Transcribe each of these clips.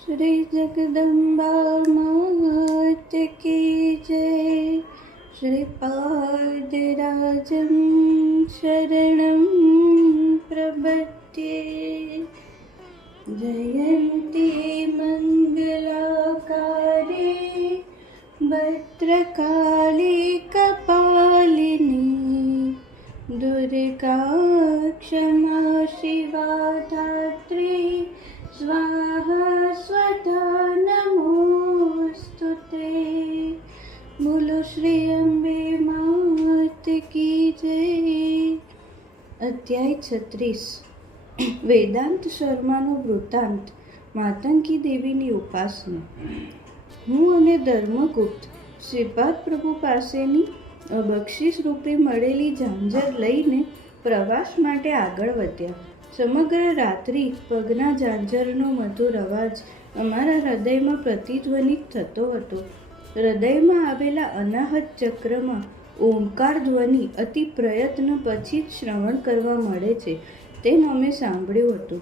શ્રી જગદંબા માત કી જય શ્રી પાદરાજમ શરણમ પ્રભત્યે જયંતી મંગલાકારી ભદ્રકાલી કપાલિની દુર્ગા ક્ષમા શિવા ધાત્રી स्वाहा स्वधा नमोऽस्तु ते બોલો શ્રી અંબે માત કી જય અધ્યાય છત્રીસ વેદાંત શર્માનો વૃત્તાંત માતંકી દેવીની ઉપાસના હું અને ધર્મગુપ્ત શ્રીપાદ પ્રભુ પાસેની બક્ષિસ રૂપે મળેલી ઝાંઝર લઈને પ્રવાસ માટે આગળ વધ્યા સમગ્ર રાત્રિ પગના ઝાંઝરનો મધુર અવાજ અમારા હૃદયમાં પ્રતિધ્વનિત થતો હતો. હૃદયમાં આવેલા અનાહત ચક્રમાં ઓમકાર ધ્વનિ અતિ પ્રયત્ન પછી જ શ્રવણ કરવા મળે છે, તેમ અમે સાંભળ્યું હતું.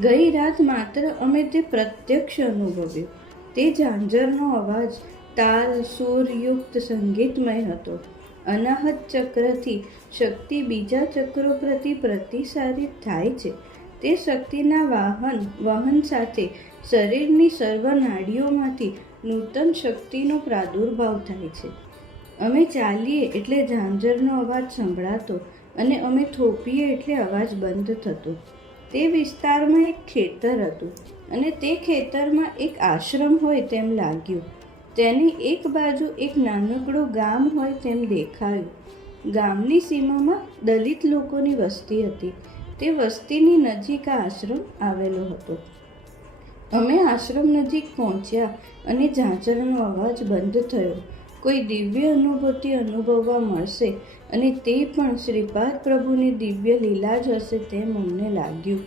ગઈ રાત માત્ર અમે તે પ્રત્યક્ષ અનુભવ્યું. તે ઝાંઝરનો અવાજ તાલ, સુરયુક્ત સંગીતમય હતો. અનાહત ચક્રથી શક્તિ બીજા ચક્રો પ્રતિ પ્રતિસારિત થાય છે. તે શક્તિના વાહન, વહન સાથે શરીરની સર્વ નાડીઓમાંથી નૂતન શક્તિનો પ્રાદુર્ભાવ થાય છે. અમે ચાલીએ એટલે ઝાંઝરનો અવાજ સંભળાતો અને અમે થોપીએ એટલે અવાજ બંધ થતો. તે વિસ્તારમાં એક ખેતર હતું અને તે ખેતરમાં એક આશ્રમ હોય તેમ લાગ્યું. તેની એક બાજુ એક નાનકડું ગામ હોય તેમ દેખાયું. ગામની સીમામાં દલિત લોકોની વસ્તી હતી. તે વસ્તીની નજીક આ આશ્રમ આવેલો હતો. અમે આશ્રમ નજીક પહોંચ્યા અને ઝાંઝરનો અવાજ બંધ થયો. કોઈ દિવ્ય અનુભૂતિ અનુભવવા મળશે અને તે પણ શ્રીપાદ પ્રભુની દિવ્ય લીલા જ હશે તેમ અમને લાગ્યું.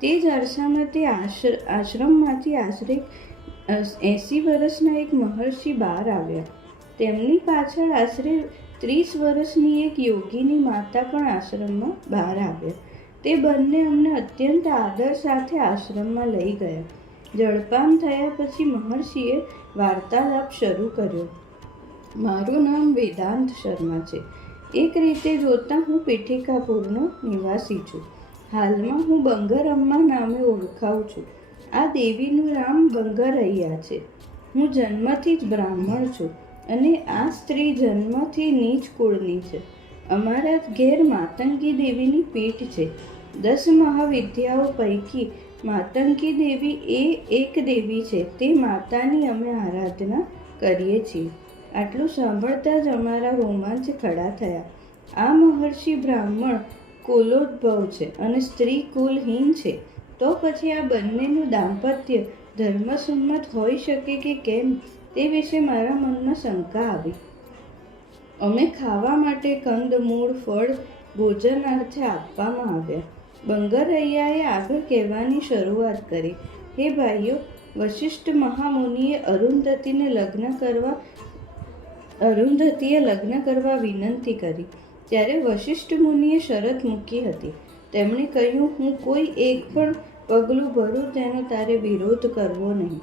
તે જ અરસામાં તે આશ્ર, આશ્રમમાંથી આશરે એંસી વર્ષના એક મહર્ષિ બહાર આવ્યા. તેમની પાછળ આશરે ત્રીસ વર્ષની એક યોગીની માતા પણ આશ્રમમાં બહાર આવ્યા. તે બંને અમને અત્યંત આદર સાથે આશ્રમમાં લઈ ગયા. જળપાન થયા પછી મહર્ષિએ વાર્તાલાપ શરૂ કર્યો. મારું નામ વેદાંત શર્મા છે. એક રીતે જોતાં હું પીઠિકાપુરનો નિવાસી છું. હાલમાં હું બંગરમ્મા નામે ઓળખાઉં છું. આ દેવીનું નામ બંગરૈયા છે. હું જન્મથી જ બ્રાહ્મણ છું અને આ સ્ત્રી જન્મથી નીચ કુળની છે. અમારા ઘેર માતંગી દેવીની પીઠ છે. દસ મહાવિદ્યાઓ પૈકી માતંકી દેવી એ એક દેવી છે. તે માતાની અમે આરાધના કરીએ છીએ. આટલું સાંભળતા જ અમારા રોમાંચ ખડા થયા. આ મહર્ષિ બ્રાહ્મણ કુલોદ્ભવ છે અને સ્ત્રી કુલહીન છે. તો પછી આ બંનેનું દાંપત્ય ધર્મસંમત હોઈ શકે કે કેમ તે વિશે મારા મનમાં શંકા આવી. અમે ખાવા માટે કંદ, મૂળ, ફળ, ભોજન અર્થે આપવામાં આવ્યા. બંગરૈયાએ આગળ કહેવાની શરૂઆત કરી. હે ભાઈઓ, વશિષ્ઠ મહામુનિએ અરુંધતીને લગ્ન કરવા, અરુંધતીએ લગ્ન કરવા વિનંતી કરી. ત્યારે વશિષ્ઠ મુનિએ શરત મૂકી હતી. તેમણે કહ્યું, હું કોઈ એક પણ પગલું ભરું તેનો તારે વિરોધ કરવો નહીં.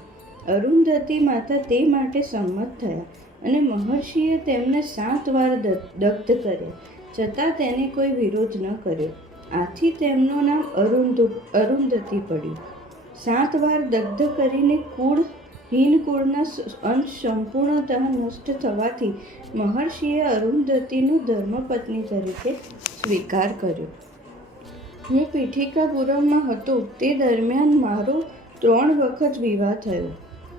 અરુંધતી માતા તે માટે સંમત થયા અને મહર્ષિએ તેમને સાત વાર દગ્ધ કર્યા. છતાં તેને કોઈ વિરોધ ન કર્યો. આથી તેમનું નામ અરુંધ અરુંધતી પડ્યું. સાત વાર દગ્ધ કરીને કુળ, હીન કુળના અંશ સંપૂર્ણતઃ નષ્ટ થવાથી મહર્ષિએ અરુંધતીનું ધર્મપત્ની તરીકે સ્વીકાર કર્યો. હું પીઠિકાપુરમમાં હતો તે દરમિયાન મારો ત્રણ વખત વિવાહ થયો.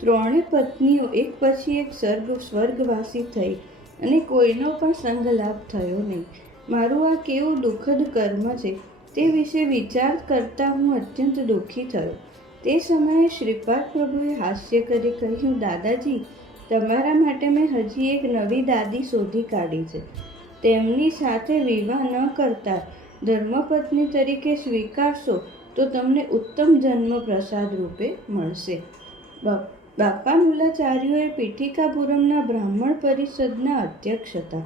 ત્રણે પત્નીઓ એક પછી એક સર્ગ સ્વર્ગવાસી થઈ અને કોઈનો પણ સંગ લાભ થયો નહીં. મારું આ કેવું દુઃખદ કર્મ છે તે વિશે વિચાર કરતાં હું અત્યંત દુઃખી થયો. તે સમયે શ્રીપાદ પ્રભુએ હાસ્ય કરી કહ્યું, દાદાજી, તમારા માટે મેં હજી એક નવી દાદી શોધી કાઢી છે. તેમની સાથે વિવાહ ન કરતા ધર્મપત્ની તરીકે સ્વીકારશો તો તમને ઉત્તમ જન્મ પ્રસાદ રૂપે મળશે. બાપા મુલાચાર્યોએ પીઠિકાપુરમના બ્રાહ્મણ પરિષદના અધ્યક્ષ હતા.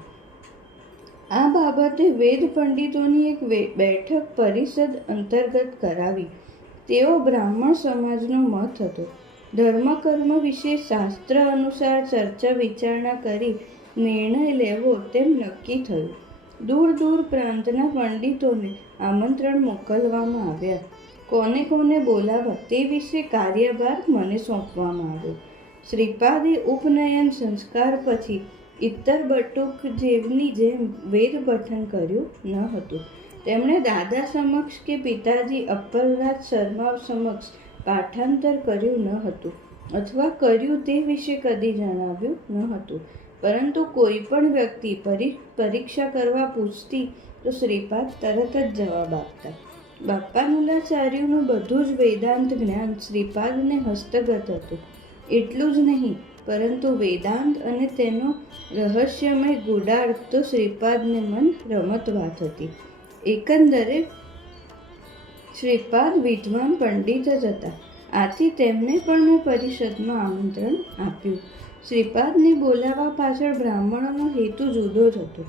આ બાબતે વેદ પંડિતોની એક બેઠક પરિષદ અંતર્ગત કરાવી. તેઓ બ્રાહ્મણ સમાજનો મત હતો. ધર્મકર્મ વિશે શાસ્ત્ર અનુસાર ચર્ચા વિચારણા કરી નિર્ણય લેવો તેમ નક્કી થયું. દૂર દૂર પ્રાંતના પંડિતોને આમંત્રણ મોકલવામાં આવ્યા. કોને કોને બોલાવવા તે વિશે કાર્યભાર મને સોંપવામાં આવ્યો. શ્રીપાદે ઉપનયન સંસ્કાર પછી ઇત્તર બટુક જેવની જેમ વેદ પઠન કર્યું ન હતું. તેમણે દાદા સમક્ષ કે પિતાજી અપ્પલરાજ શર્મા સમક્ષ પાઠાંતર કર્યું ન હતું અથવા કર્યું તે વિશે કદી જણાવ્યું ન હતું. પરંતુ કોઈ પણ વ્યક્તિ પરીક્ષા કરવા પૂછતી તો શ્રીપાદ તરત જ જવાબ આપતા. બાપ્પાનુલાચાર્યનું બધું જ વેદાંત જ્ઞાન શ્રીપાદને હસ્તગત હતું. એટલું જ નહીં, પરંતુ વેદાંત અને તેનો રહસ્યમય ગુડાર્થ તો શ્રીપાદને મન રમત વાત હતી. એકંદરે શ્રીપાદ વિદ્વાન પંડિત જ હતા. આથી તેમને પણ મેં પરિષદમાં આમંત્રણ આપ્યું. શ્રીપાદને બોલાવવા પાછળ બ્રાહ્મણોનો હેતુ જુદો જ હતો.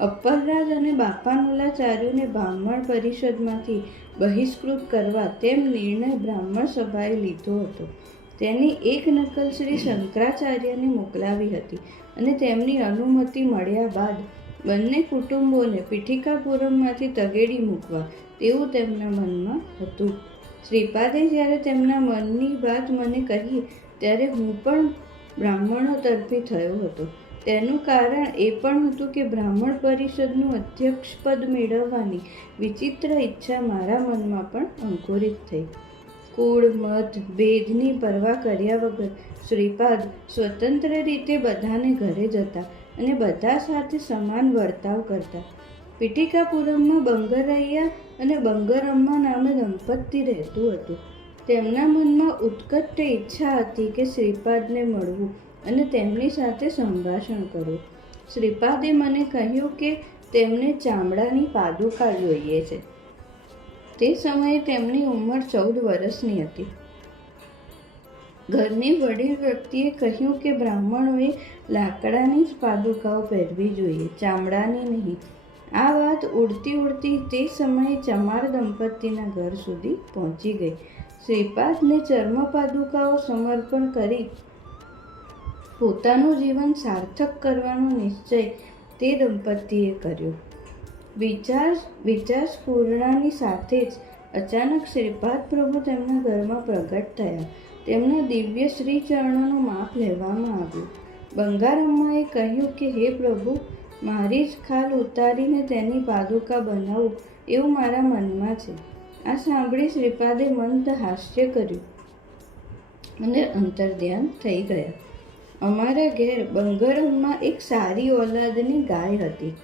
અપ્પરરાજ અને બાપાનુલાચાર્યોને બ્રાહ્મણ પરિષદમાંથી બહિષ્કૃત કરવા તેમ નિર્ણય બ્રાહ્મણ સભાએ લીધો હતો. તેની એક નકલ શ્રી શંકરાચાર્યને મોકલાવી હતી અને તેમની અનુમતિ મળ્યા બાદ બંને કુટુંબોને પીઠિકાપુરમમાંથી તગેડી મૂકવા તેવું તેમના મનમાં હતું. શ્રીપાદે જ્યારે તેમના મનની વાત મને કહી, ત્યારે હું પણ બ્રાહ્મણો તરફી થયો હતો. તેનું કારણ એ પણ હતું કે બ્રાહ્મણ પરિષદનું અધ્યક્ષપદ મેળવવાની વિચિત્ર ઈચ્છા મારા મનમાં પણ અંકુરિત થઈ. કુળ મત ભેદની પરવા કર્યા વગર શ્રીપાદ સ્વતંત્ર રીતે બધાને ઘરે જતા અને બધા સાથે સમાન વર્તાવ કરતા. પીઠિકાપુરમમાં બંગરૈયા અને બંગરમ્મા નામે દંપતી રહેતું હતું. તેમના મનમાં ઉત્કટ ઈચ્છા હતી કે શ્રીપાદને મળવું અને તેમની સાથે સંભાષણ કરવું. શ્રીપાદે મને કહ્યું કે તેમને ચામડાની પાદુકા જોઈએ છે. તે સમયે તેમની ઉંમર ચૌદ વર્ષની હતી. ઘરની વડીલ વ્યક્તિએ કહ્યું કે બ્રાહ્મણોએ લાકડાની જ પાદુકાઓ પહેરવી જોઈએ, ચામડાની નહીં. આ વાત ઉડતી ઉડતી તે સમયે ચમાર દંપતીના ઘર સુધી પહોંચી ગઈ. શ્રીપાદને ચર્મ પાદુકાઓ સમર્પણ કરી પોતાનું જીવન સાર્થક કરવાનો નિશ્ચય તે દંપતીએ કર્યો. વિચાર વિચાર સ્ફૂર્ણાની સાથે જ અચાનક શ્રીપાદ પ્રભુ તેમના ઘરમાં પ્રગટ થયા. તેમના દિવ્ય શ્રી ચરણોનું માપ લેવામાં આવ્યું. બંગારમ્માએ કહ્યું કે, હે પ્રભુ, મારી જ ખાલ ઉતારીને તેની પાદુકા બનાવું, એવું મારા મનમાં છે. આ સાંભળી શ્રીપાદે મંદ હાસ્ય કર્યું અને અંતર્ધ્યાન થઈ ગયા. અમારા ઘેર બંગરમમાં એક સારી ઓલાદની ગાય હતી.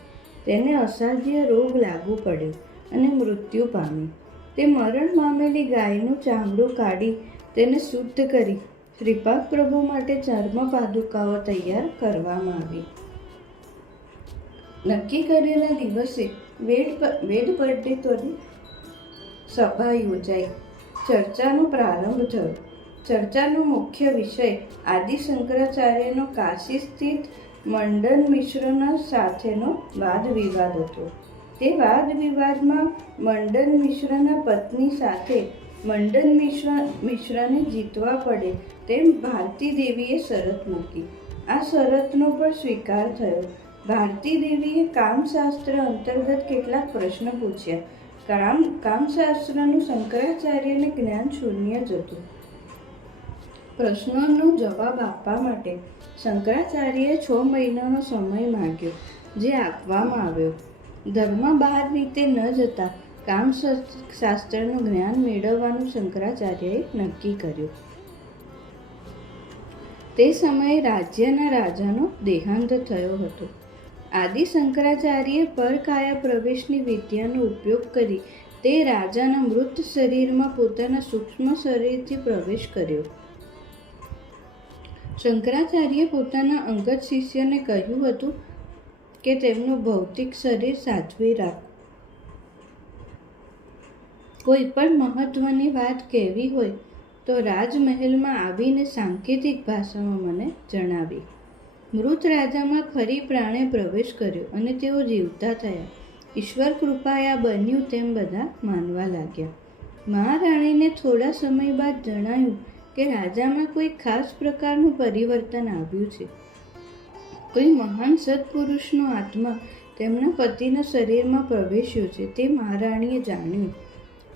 તેને અસાધ્ય રોગ લાગુ પડ્યો અને મૃત્યુ પામી તે મરણ પામેલી ગાયનું ચામડું કાઢી તેને શુદ્ધ કરી શ્રીપાદ પ્રભુ માટે ચર્મ પાદુકાઓ તૈયાર કરવામાં આવી. નક્કી કરેલા દિવસે વેદ વેદ પંડિતોની સભા યોજાઈ ચર્ચાનો પ્રારંભ થયો. ચર્ચાનો મુખ્ય વિષય આદિ શંકરાચાર્યનો કાશી સ્થિત મંડન મિશ્રના સાથેનો વાદ વિવાદ હતો. તે વાદ વિવાદમાં મંડન મિશ્રના પત્ની સાથે મંડન મિશ્ર, મિશ્રને જીતવા પડે તેમ ભારતી દેવીએ શરત મૂકી. આ શરતનો પણ સ્વીકાર થયો. ભારતી દેવીએ કામશાસ્ત્ર અંતર્ગત કેટલાક પ્રશ્ન પૂછ્યા. કામ, કામશાસ્ત્રનું શંકરાચાર્યને જ્ઞાન શૂન્ય જ હતું. પ્રશ્નોનો જવાબ આપવા માટે શંકરાચાર્યએ છ મહિનાનો સમય માગ્યો, જે આપવામાં આવ્યો. ધર્મ બહાર રીતે ન જતા કામ શાસ્ત્રનું જ્ઞાન મેળવવાનું શંકરાચાર્યએ નક્કી કર્યું. તે સમયે રાજ્યના રાજાનો દેહાંત થયો હતો. આદિ શંકરાચાર્યે પરકાયા પ્રવેશની વિદ્યાનો ઉપયોગ કરી તે રાજાના મૃત શરીરમાં પોતાના સૂક્ષ્મ શરીરથી પ્રવેશ કર્યો. શંકરાચાર્યે પોતાના અંગત શિષ્યને કહ્યું હતું કે તેમનું ભૌતિક શરીર સાચવી રાખ. કોઈ પણ મહત્વની વાત કહેવી હોય તો રાજમહેલમાં આવીને સાંકેતિક ભાષામાં મને જણાવી. મૃત રાજામાં ખરી પ્રાણે પ્રવેશ કર્યો અને તેઓ જીવતા થયા. ઈશ્વર કૃપાએ આ બન્યું તેમ બધા માનવા લાગ્યા. મહારાણીને થોડા સમય બાદ જણાયું કે રાજામાં કોઈ ખાસ પ્રકારનું પરિવર્તન આવ્યું છે. કોઈ મહાન સત્પુરુષનો આત્મા તેમના પતિના શરીરમાં પ્રવેશ્યો છે તે મહારાણીએ જાણ્યું.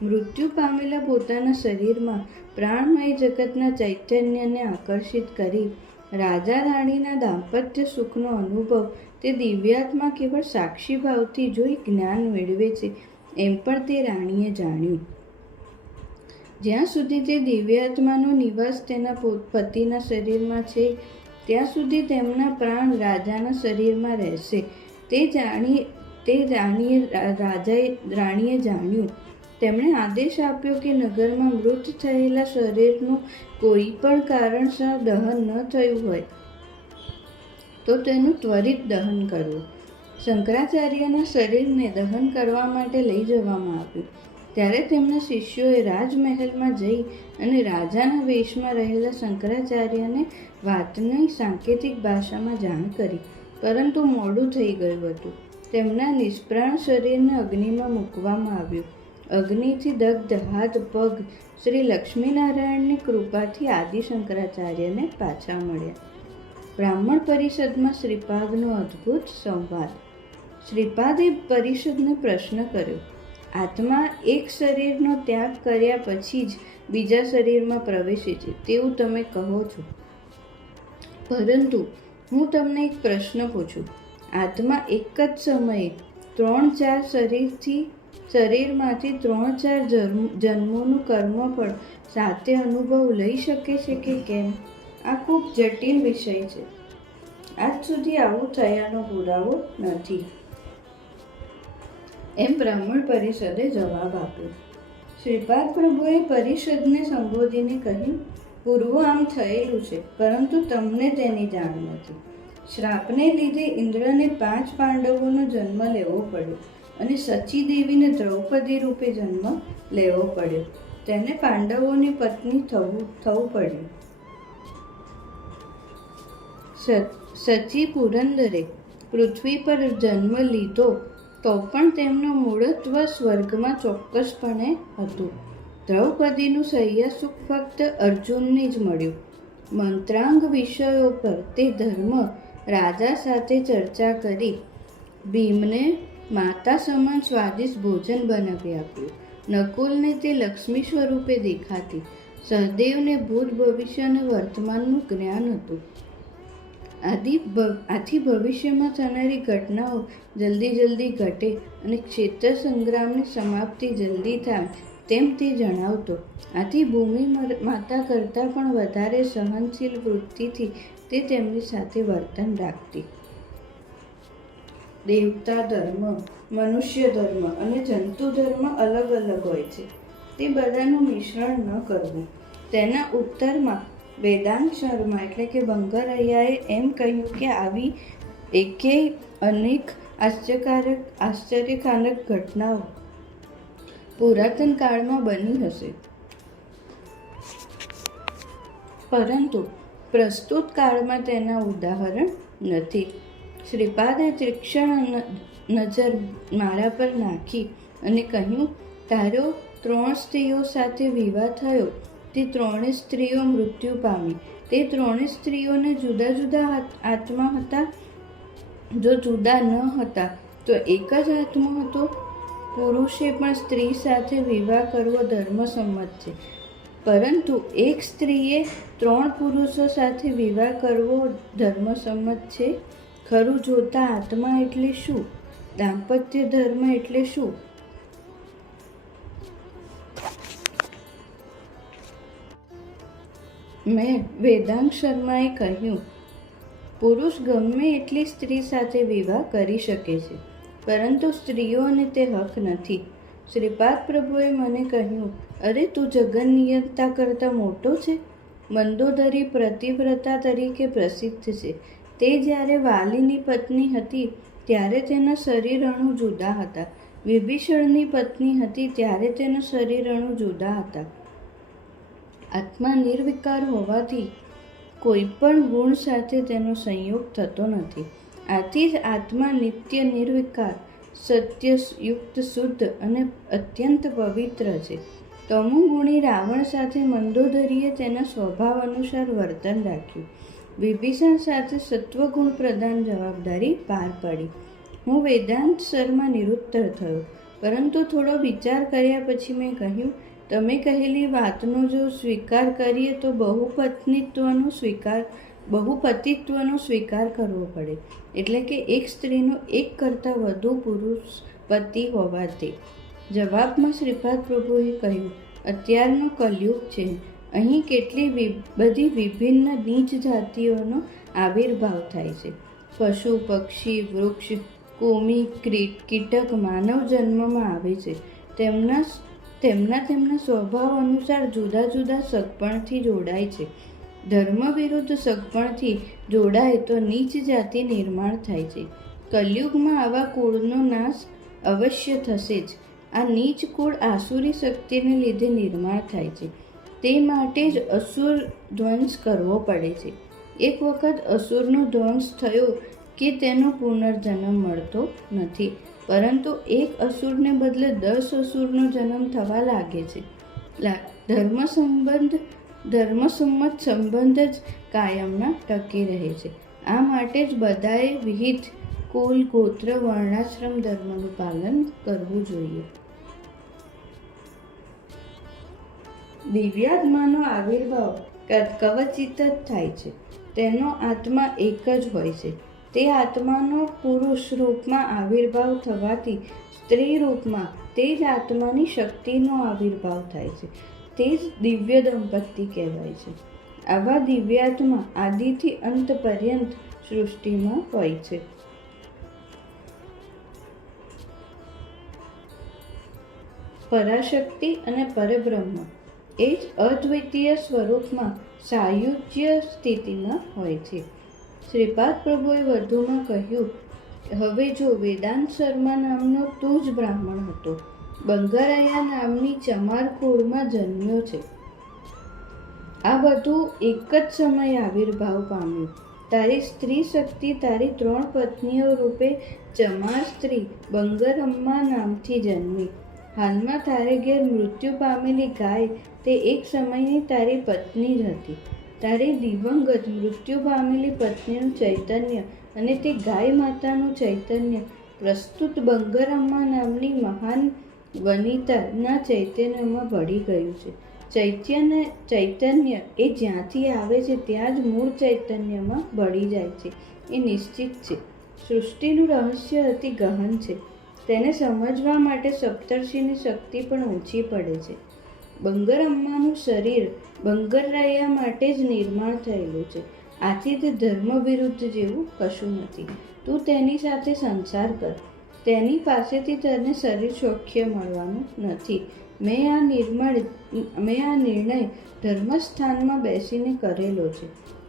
મૃત્યુ પામેલા પોતાના શરીરમાં પ્રાણમય જગતના ચૈતન્યને આકર્ષિત કરી રાજા રાણીના દાંપત્ય સુખનો અનુભવ તે દિવ્યાત્મા કેવળ સાક્ષી ભાવથી જોઈ જ્ઞાન મેળવે છે, એમ પણ તે રાણીએ જાણ્યું. જ્યાં સુધી તે દિવ્યાત્માનો નિવાસ તેના પતિના શરીરમાં છે, ત્યાં સુધી તેમના પ્રાણ રાજાના શરીરમાં રહેશે. તે જાણી, તે રાણીએ, રાજાએ, રાણીએ જાણ્યું. તેમણે આદેશ આપ્યો કે નગરમાં મૃત થયેલા શરીરનું કોઈ પણ કારણસર દહન ન થયું હોય તો તેનું ત્વરિત દહન કરવું. શંકરાચાર્યના શરીરને દહન કરવા માટે લઈ જવામાં આવ્યું. ત્યારે તેમના શિષ્યોએ રાજમહેલમાં જઈ અને રાજાના વેશમાં રહેલા શંકરાચાર્યને વાતની સાંકેતિક ભાષામાં જાણ કરી, પરંતુ મોડું થઈ ગયું હતું. તેમના નિષ્પ્રાણ શરીરને અગ્નિમાં મૂકવામાં આવ્યું. અગ્નિથી દગ્ધ હાથ પગ શ્રી લક્ષ્મીનારાયણની કૃપાથી આદિ શંકરાચાર્યને પાછા મળ્યા. બ્રાહ્મણ પરિષદમાં શ્રીપાદનો અદ્ભુત સંવાદ. શ્રીપાદે પરિષદને પ્રશ્ન કર્યો, આત્મા એક શરીરનો ત્યાગ કર્યા પછી જ બીજા શરીરમાં પ્રવેશે છે, તેવું તમે કહો છો? પરંતુ હું તમને એક પ્રશ્ન પૂછું. આત્મા એક જ સમયે ત્રણ ચાર શરીરથી શરીરમાંથી ત્રણ ચાર જન્મોનું કર્મ પણ સાથે અનુભવ લઈ શકે છે કે કેમ? આ ખૂબ જટિલ વિષય છે. આજ સુધી આવું થયાનો પુરાવો નથી. એમ બ્રાહ્મણ પરિષદે જવાબ આપ્યો. શ્રીપાદ પ્રભુએ પરિષદને સંબોધીને કહ્યું, પૂર્વ આમ થયેલું છે, પરંતુ તમને તેની જાણ નથી. શ્રાપને લીધે ઇન્દ્રને પાંચ પાંડવોનો જન્મ લેવો પડ્યો. અને સચી દેવીને દ્રૌપદી રૂપે જન્મ લેવો પડ્યો. તેને પાંડવોની પત્ની થવું થવું પડ્યું. સચી પુરંદરે પૃથ્વી પર જન્મ લીધો તો પણ તેમનું મૂળત્વ સ્વર્ગમાં ચોક્કસપણે હતું. દ્રૌપદીનું શૈયા સુખ ફક્ત અર્જુનને જ મળ્યું. મંત્રાંગ વિષયો પર તે ધર્મ રાજા સાથે ચર્ચા કરી. ભીમને માતા સમાન સ્વાદિષ્ટ ભોજન બનાવી આપ્યું. નકુલને તે લક્ષ્મી સ્વરૂપે દેખાતી. સહદેવને ભૂત ભવિષ્ય અને વર્તમાનનું જ્ઞાન હતું. આદિ આથી ભવિષ્યમાં થનારી ઘટનાઓ જલ્દી જલ્દી ઘટે અને ક્ષેત્ર સંગ્રામની સમાપ્તિ જલ્દી થાય, તેમ તે જણાવતો. આથી ભૂમિ માતા કરતાં પણ વધારે સહનશીલ વૃત્તિથી તે તેમની સાથે વર્તન રાખતી. દેવતા ધર્મ, મનુષ્ય ધર્મ અને જંતુ ધર્મ અલગ અલગ હોય છે. તે બધાનું મિશ્રણ ન કરવું. તેના ઉત્તરમાં વેદાંત શર્મા એટલે કે ભંગરૈયાએ એમ કહ્યું કે આવી એકે અનેક આશ્ચર્યકારક આશ્ચર્યકારક ઘટનાઓ પુરાતન કાળમાં બની હશે. પરંતુ પ્રસ્તુત કાળમાં તેના ઉદાહરણ નથી. શ્રીપાદે તીક્ષ્ણ નજર મારા પર નાખી અને કહ્યું, તારો ત્રણ સ્ત્રીઓ સાથે વિવાહ થયો. તે ત્રણેય સ્ત્રીઓ મૃત્યુ પામી. તે ત્રણે સ્ત્રીઓને જુદા જુદા આત્મા હતા. જો જુદા ન હતા, તો એક જ આત્મા હતો. પુરુષે પણ સ્ત્રી સાથે વિવાહ કરવો ધર્મસંમત છે. પરંતુ એક સ્ત્રીએ ત્રણ પુરુષો સાથે વિવાહ કરવો ધર્મસંમત છે? ખરું જોતા આત્મા એટલે શું? દાંપત્ય ધર્મ એટલે શું? મેં વેદાંત શર્માએ કહ્યું, પુરુષ ગમે એટલી સ્ત્રી સાથે વિવાહ કરી શકે છે, પરંતુ સ્ત્રીઓને તે હક નથી. શ્રીપાદ પ્રભુએ મને કહ્યું, અરે તું જગન નિયંતા કરતાં મોટો છે? મંદોદરી પ્રતિવ્રતા તરીકે પ્રસિદ્ધ છે. તે જ્યારે વાલીની પત્ની હતી, ત્યારે તેના શરીર અણુ જુદા હતા. વિભીષણની પત્ની હતી, ત્યારે તેના શરીર અણુ જુદા હતા. આત્મા નિર્વિકાર હોવાથી કોઈ પણ ગુણ સાથે તેનો સંયોગ થતો નથી. આથી જ આત્મા નિત્ય નિર્વિકાર સત્યયુક્ત શુદ્ધ અને અત્યંત પવિત્ર છે. તમોગુણી રાવણ સાથે મંદોદરીએ તેના સ્વભાવ અનુસાર વર્તન રાખ્યું. વિભીષણ સાથે સત્વગુણ પ્રદાન જવાબદારી પાર પાડી. હું વેદાંત સરમાં નિરુત્તર થયો. પરંતુ થોડો વિચાર કર્યા પછી મેં કહ્યું, તમે કહેલી વાતનો જો સ્વીકાર કરીએ તો બહુપત્નીત્વનો સ્વીકાર, બહુપતિત્વનો સ્વીકાર કરવો પડે. એટલે કે એક સ્ત્રીનો એક કરતાં વધુ પુરુષ પતિ હોવાથી. જવાબમાં શ્રીપાદ પ્રભુએ કહ્યું, અત્યારનું કલયુગ છે. અહીં કેટલી બધી વિભિન્ન નીચ જાતિઓનો આવિર્ભાવ થાય છે. પશુ, પક્ષી, વૃક્ષ, કોમી ક્રીટ કીટક માનવ જન્મમાં આવે છે. તેમના તેમના તેમના સ્વભાવ અનુસાર જુદા જુદા સગપણથી જોડાય છે. ધર્મ વિરુદ્ધ સગપણથી જોડાય તો નીચ જાતિ નિર્માણ થાય છે. કલયુગમાં આવા કુળનો નાશ અવશ્ય થશે જ. આ નીચ કુળ આસુરી શક્તિને લીધે નિર્માણ થાય છે. તે માટે જ અસુર ધ્વંસ કરવો પડે છે. એક વખત અસુરનો ધ્વંસ થયો કે તેનો પુનર્જન્મ મળતો નથી, પરંતુ એક અસુરને બદલે દસ અસુરનો જન્મ થવા લાગે છે. ધર્મ સંબંધ ધર્મસંમત સંબંધ જ કાયમના ટકી રહે છે. આ માટે જ બધાએ વિહિત કુલ ગોત્ર વર્ણાશ્રમ ધર્મનું પાલન કરવું જોઈએ. દિવ્યાત્માનો આવિર્ભાવ કવચિત જ થાય છે. તેનો આત્મા એક જ હોય છે. તે આત્માનો પુરુષ રૂપમાં આવિર્ભાવ થવાથી સ્ત્રી રૂપમાં તે જ આત્માની શક્તિનો આવિર્ભાવ થાય છે. તે જ દિવ્ય દંપતી કહેવાય છે. આવા દિવ્યાત્મા આદિથી અંત પર્યંત સૃષ્ટિમાં હોય છે. પરાશક્તિ અને પરબ્રહ્મ એ જ અદ્વિતીય સ્વરૂપમાં સાયુજ્ય સ્થિતિમાં હોય છે. શ્રીપાદ પ્રભુએ વધુમાં કહ્યું, હવે જો વેદાંત શર્મા નામનો તું જ બ્રાહ્મણ હતો, બંગારાયા નામની ચમાર કુળમાં જન્મ્યો છે. આ બધું એક જ સમયે આવિર્ભાવ પામ્યું. તારી સ્ત્રી શક્તિ તારી ત્રણ પત્નીઓ રૂપે ચમાર સ્ત્રી બંગરમ્મા નામથી જન્મી. હાલમાં તારે ઘેર મૃત્યુ પામેલી ગાય તે એક સમયની તારી પત્ની જ હતી. તારી દિવંગત મૃત્યુ પામેલી પત્નીનું ચૈતન્ય અને તે ગાય માતાનું ચૈતન્ય પ્રસ્તુત બંગરમ્મા નામની મહાન વનિતાના ચૈતન્યમાં ભળી ગયું છે. ચૈતન્ય ચૈતન્ય એ જ્યાંથી આવે છે ત્યાં જ મૂળ ચૈતન્યમાં ભળી જાય છે. એ નિશ્ચિત છે. સૃષ્ટિનું રહસ્ય અતિ ગહન છે. તેને સમજવા માટે સપ્તર્ષિની શક્તિ પણ ઓછી પડે છે. બંગર અમ્માનું શરીર બંગર રહ્યા માટે જ નિર્માણ થયેલું છે. આથી તે ધર્મ વિરુદ્ધ જેવું કશું નથી. તું તેની સાથે સંસાર કર. તેની પાસેથી તને શરીર સૌખ્ય મળવાનું નથી. મેં આ નિર્મળ, મેં આ નિર્ણય ધર્મસ્થાનમાં બેસીને કરેલો છે.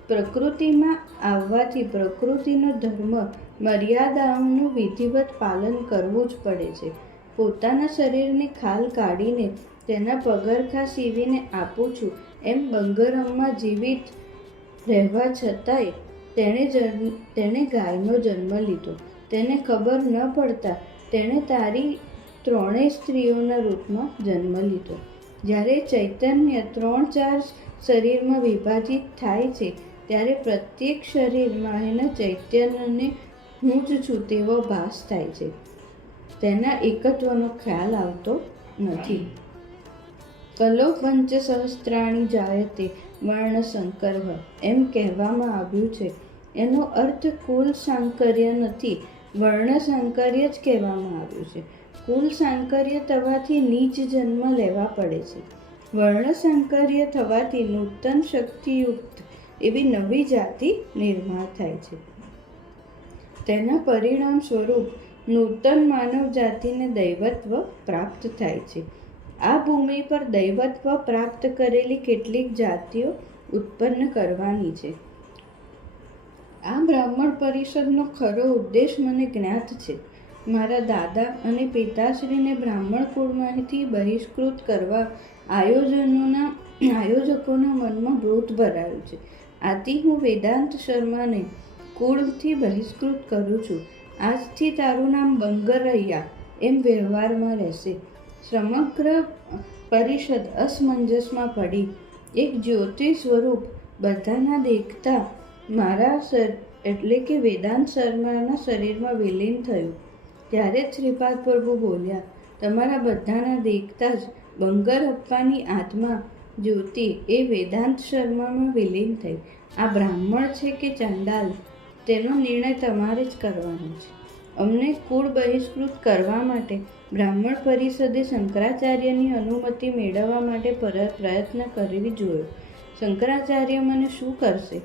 પ્રકૃતિમાં આવવાથી પ્રકૃતિનો ધર્મ મર્યાદાઓનું વિધિવત પાલન કરવું જ પડે છે. પોતાના શરીરની ખાલ કાઢીને તેના પગરખા સીવીને આપું છું. એમ બંગરમમાં જીવિત રહેવા છતાંય તેણે તેણે ગાયનો જન્મ લીધો. તેને ખબર ન પડતા તેણે તારી ત્રણેય સ્ત્રીઓના રૂપમાં જન્મ લીધો. જ્યારે ચૈતન્ય ત્રણ ચાર શરીરમાં વિભાજિત થાય છે, ત્યારે પ્રત્યેક શરીરમાં એના ચૈતન્યને હું જ છું તેવો ભાસ થાય છે. તેના એકત્વનો ખ્યાલ આવતો નથી. કલો પંચ સહસ્ત્રાણી જાયતે વર્ણ સંકર્વ એમ કહેવામાં આવ્યું છે. એનો અર્થ કુલ સાંકર્ય નથી. વર્ણ સાંકર્ય જ કહેવામાં આવ્યું છે. કુલ સાંકર્ય થવાથી નીચ જન્મ લેવા પડે છે. વર્ણ સાંકર્ય થવાથી નૂતન શક્તિયુક્ત એવી નવી જાતિ નિર્માણ થાય છે. તેના પરિણામ સ્વરૂપ નૂતન માનવ જાતિને દૈવત્વ પ્રાપ્ત થાય છે. આ ભૂમિ પર દૈવત્વ પ્રાપ્ત કરેલી કેટલીક જાતિઓ ઉત્પન્ન કરવાની છે. આ બ્રાહ્મણ પરિષદનો ખરો ઉદ્દેશ મને જ્ઞાત છે. મારા દાદા અને પિતાશ્રીને બ્રાહ્મણ કુળમાંથી બહિષ્કૃત કરવા આયોજનોના, આયોજકોના મનમાં ભૂત ભરાયું છે. આથી હું વેદાંત શર્માને કુળથી બહિષ્કૃત કરું છું. આજથી તારું નામ બંગરૈયા એમ વ્યવહારમાં રહેશે. સમગ્ર પરિષદ અસમંજસમાં પડી. એક જ્યોતિ સ્વરૂપ બધાના દેખતા મારા સર એટલે કે વેદાંત શર્માના શરીરમાં વિલીન થયું. ત્યારે જ શ્રીપાદ પ્રભુ બોલ્યા, તમારા બધાના દેખતા જ બંગર અપ્પાની આત્મા જ્યોતિ એ વેદાંત શર્મામાં વિલીન થઈ. આ બ્રાહ્મણ છે કે ચંડાલ? તેનો નિર્ણય તમારે જ કરવાનો છે. અમને કુળ બહિષ્કૃત કરવા માટે બ્રાહ્મણ પરિષદે શંકરાચાર્યની અનુમતિ મેળવવા માટે પ્રયત્ન કરવી જોયો. શંકરાચાર્ય મને શું કરશે?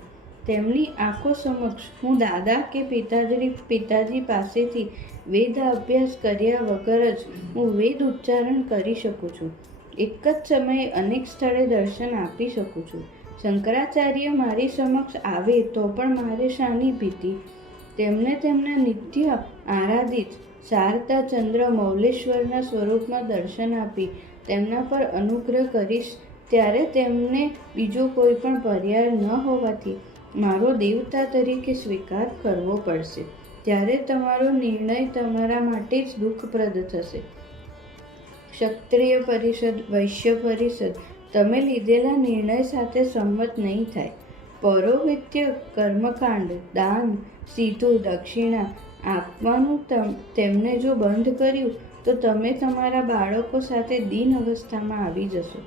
તેમની આંખો સમક્ષ હું દાદા કે પિતાજી પિતાજી પાસેથી વેદ અભ્યાસ કર્યા વગર જ હું વેદ ઉચ્ચારણ કરી શકું છું. એક જ સમયે અનેક સ્થળે દર્શન આપી શકું છું. શંકરાચાર્ય મારી સમક્ષ આવે તો પણ મારે શાની ભીતિ તેમને તેમના નિત્ય આરાધિત શારદા ચંદ્ર મૌલેશ્વરના સ્વરૂપમાં દર્શન આપી તેમના પર અનુગ્રહ કરીશ, ત્યારે તેમને બીજો કોઈ પણ પર્યાય ન હોવાથી મારો દેવતા તરીકે સ્વીકાર કરવો પડશે. ત્યારે તમારો નિર્ણય તમારા માટે જ દુઃખપ્રદ થશે. ક્ષત્રિય પરિષદ, વૈશ્ય પરિષદ, તમે લીધેલા નિર્ણય સાથે સંમત નહીં થાય. પૌરોહિત્ય કર્મકાંડ, દાન, સીધું દક્ષિણા આપવાનું તમ, તેમને જો બંધ કર્યું, તો તમે તમારા બાળકો સાથે દીન અવસ્થામાં આવી જશો.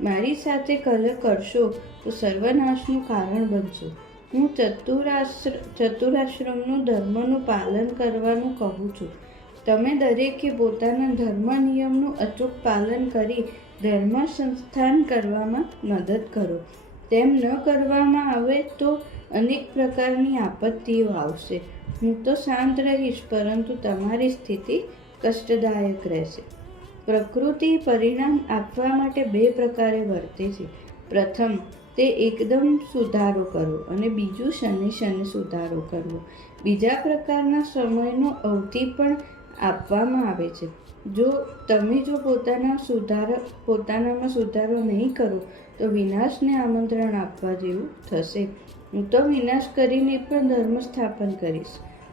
મારી સાથે કલહ કરશો, તો સર્વનાશનું કારણ બનશો. હું ચતુરાશ્ર, ચતુરાશ્રમનું ધર્મનું પાલન કરવાનું કહું છું. તમે દરેકે પોતાના ધર્મ નિયમનું અચૂક પાલન કરી ધર્મ સંસ્થાન કરવામાં મદદ કરો. તેમ ન કરવામાં આવે તો અનેક પ્રકારની આપત્તિઓ આવશે. હું તો શાંત રહીશ, પરંતુ તમારી સ્થિતિ કષ્ટદાયક રહેશે. પ્રકૃતિ પરિણામ આપવા માટે બે પ્રકારે વર્તે છે. પ્રથમ, તે એકદમ સુધારો કરવો અને બીજું શનિ શનિ સુધારો કરવો બીજા પ્રકારના સમયનો અવધિ પણ આપવામાં આવે છે. જો તમે જો પોતાના સુધાર, પોતાનામાં સુધારો નહીં કરો, તો વિનાશને આમંત્રણ આપવા જેવું થશે. હું તો વિનાશ કરીને પણ ધર્મ સ્થાપન કરીશ.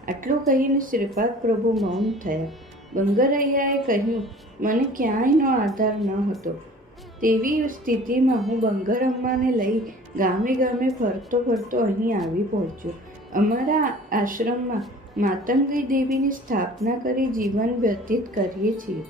આટલું કહીને શ્રીપાદ પ્રભુ મૌન થયા. બંગરૈયાએ કહ્યું, મને ક્યાંયનો આધાર ન હતો. તેવી સ્થિતિમાં હું બંગર અમ્માને લઈ ગામે ગામે ફરતો ફરતો અહીં આવી પહોંચ્યો. અમારા આશ્રમમાં માતંગી દેવીની સ્થાપના કરી જીવન વ્યતીત કરીએ છીએ.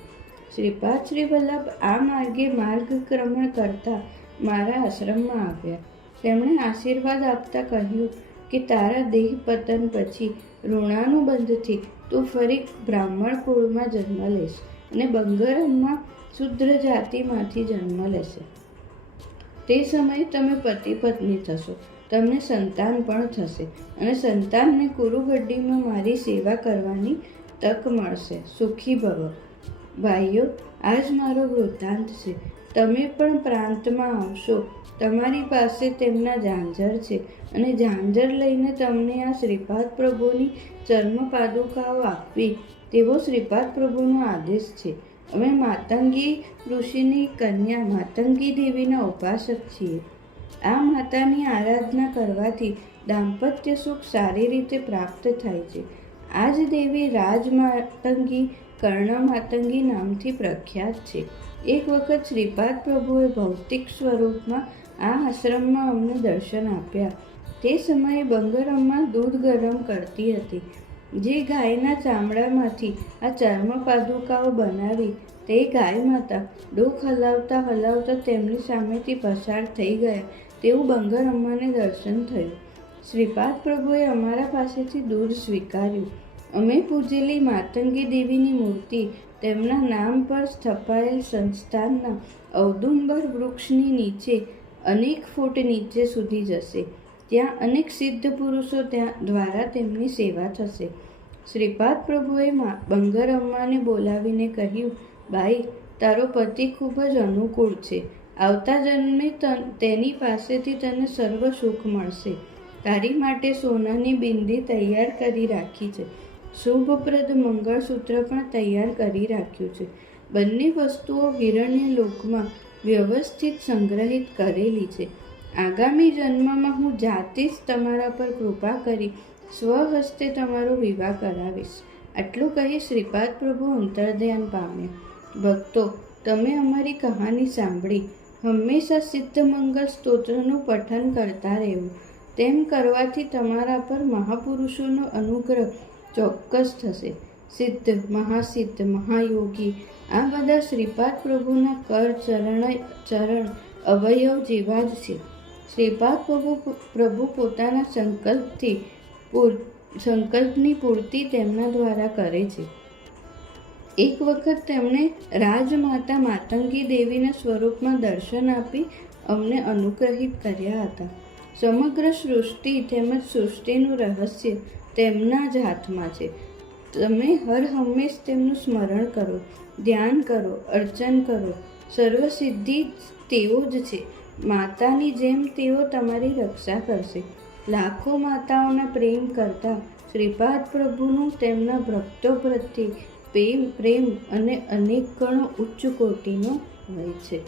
શ્રીપાદ શ્રી વલ્લભ આ માર્ગે માર્ગક્રમણ કરતા મારા આશ્રમમાં આવ્યા. તેમણે આશીર્વાદ આપતા કહ્યું કે તારા દેહ પતન પછી ઋણાનુબંધથી તું ફરી બ્રાહ્મણ કુળમાં જન્મ લેશ અને બંગરમમાં શુદ્ર જાતિમાંથી જન્મ લેશે. તે સમયે તમે પતિ પત્ની થશો. તમને સંતાન પણ થશે અને સંતાનને કુરુગડ્ડીમાં મારી સેવા કરવાની તક મળશે. સુખી ભવ. ભાઈઓ, આજ મારો વૃત્તાંત છે. તમે પણ પ્રાંતમાં આવશો. તમારી પાસે તેમના ઝાંઝર છે અને ઝાંઝર લઈને તમને આ શ્રીપાદ પ્રભુની ચર્મ પાદુકાઓ આપવી તેવો શ્રીપાદ પ્રભુનો આદેશ છે. અમે માતંગી ઋષિની કન્યા, માતંગી દેવીના ઉપાસક છીએ. આ માતાની આરાધના કરવાથી દાંપત્ય સુખ સારી રીતે પ્રાપ્ત થાય છે. આ જ દેવી રાજમાતંગી કર્ણ માતંગી નામથી પ્રખ્યાત છે. એક વખત શ્રીપાદ પ્રભુએ ભૌતિક સ્વરૂપમાં આ આશ્રમમાં અમને દર્શન આપ્યા. તે સમયે બંગરમમાં દૂધ ગરમ કરતી હતી. જે ગાયના ચામડામાંથી આ ચર્મ પાદુકાઓ બનાવી, તે ગાય માતા ડોક હલાવતા હલાવતા તેમની સામેથી પસાર થઈ ગયા. તેવું બંગર અમ્માને દર્શન થયું. શ્રીપાદ પ્રભુએ અમારા પાસેથી દૂધ સ્વીકાર્યું. અમે પૂજેલી માતંગી દેવીની મૂર્તિ, તેમના નામ પર સ્થપાયેલ સંસ્થાનના ઔદુંબર વૃક્ષની નીચે, અનેક ફૂટ નીચે સુધી જશે. ત્યાં અનેક સિદ્ધ પુરુષો ત્યાં દ્વારા તેમની સેવા થશે. શ્રીપાદ પ્રભુએ બંગર અમ્માને બોલાવીને કહ્યું, બાઈ, તારો પતિ ખૂબ જ અનુકૂળ છે. આવતા જન્મે તેની પાસેથી તને સર્વ સુખ મળશે. તારી માટે સોનાની બિંદી તૈયાર કરી રાખી છે. શુભપ્રદ મંગળસૂત્ર પણ તૈયાર કરી રાખ્યું છે. બંને વસ્તુઓ હિરણ્ય લોકમાં વ્યવસ્થિત સંગ્રહિત કરેલી છે. આગામી જન્મમાં હું જાતે જ તમારા પર કૃપા કરી સ્વહસ્તે તમારો વિવાહ કરાવીશ. આટલું કહી શ્રીપાદ પ્રભુ અંતર્ધ્યાન પામ્યા. ભક્તો, તમે અમારી કહાની સાંભળી. હંમેશા સિદ્ધ મંગલ સ્તોત્રનું પઠન કરતા રહેવું. તેમ કરવાથી તમારા પર મહાપુરુષોનો અનુગ્રહ ચોક્કસ થશે. સિદ્ધ, મહાસિદ્ધ, મહાયોગી, આ બધા શ્રીપાદ પ્રભુના કર, ચરણ ચરણ, અવયવ જેવા જ છે. શ્રીપાદ પ્રભુ પ્રભુ પોતાના સંકલ્પથી પૂર- સંકલ્પની પૂર્તિ તેમના દ્વારા કરે છે. એક વખત તેમણે રાજમાતા માતંગી દેવીના સ્વરૂપમાં દર્શન આપી અમને અનુગ્રહિત કર્યા હતા. સમગ્ર સૃષ્ટિ તેમજ સૃષ્ટિનું રહસ્ય તેમના જ હાથમાં છે. તમે હર હંમેશ તેમનું સ્મરણ કરો, ધ્યાન કરો, અર્ચન કરો. સર્વસિદ્ધિ તેઓ જ છે. માતાની જેમ તેઓ તમારી રક્ષા કરશે. લાખો માતાઓના પ્રેમ કરતા શ્રીપાદ પ્રભુનું તેમના ભક્તો પ્રત્યે પ્રેમ પ્રેમ અને અનેક ગણો ઉચ્ચ કોટીનો હોય છે.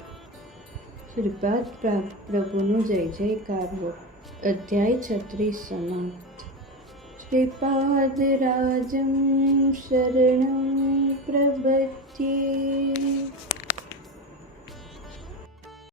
શ્રીપાદ પ્રા- પ્રભુનો જય જયકાર. હો અધ્યાય છત્રીસ સમાપ્ત. શ્રીપાદરાજં શરણ પ્રપદ્યે